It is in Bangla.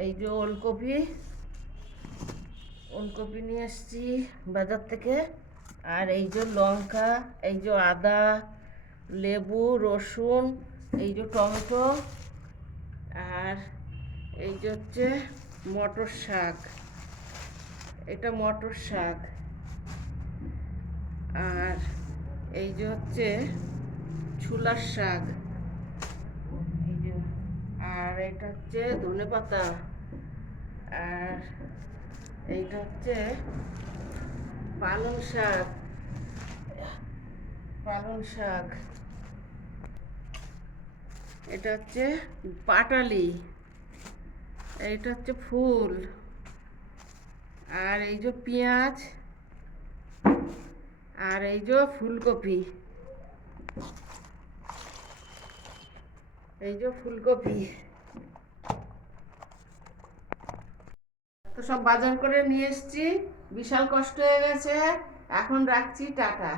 এই যে ওলকপি ওলকপি নিয়ে এসেছি বাজার থেকে। আর এই যে লঙ্কা, এই যে আদা, লেবু, রসুন, এই যে টমেটো, আর এই যে হচ্ছে মটর শাক। এটা মটর শাক। আর এই যে হচ্ছে ছুলার শাক। এই যে, আর এটা হচ্ছে ধনেপাতা। আর এইটা হচ্ছে পালং শাক। পালং শাক। এটা হচ্ছে পাটালি। এইটা হচ্ছে ফুল। আর এই যে পেঁয়াজ, আর এই যে ফুলকপি। এই যে ফুলকপি। তো সব বাজার করে নিয়ে এসেছি, বিশাল কষ্ট হয়ে গেছে। এখন রাখছি, টাটা।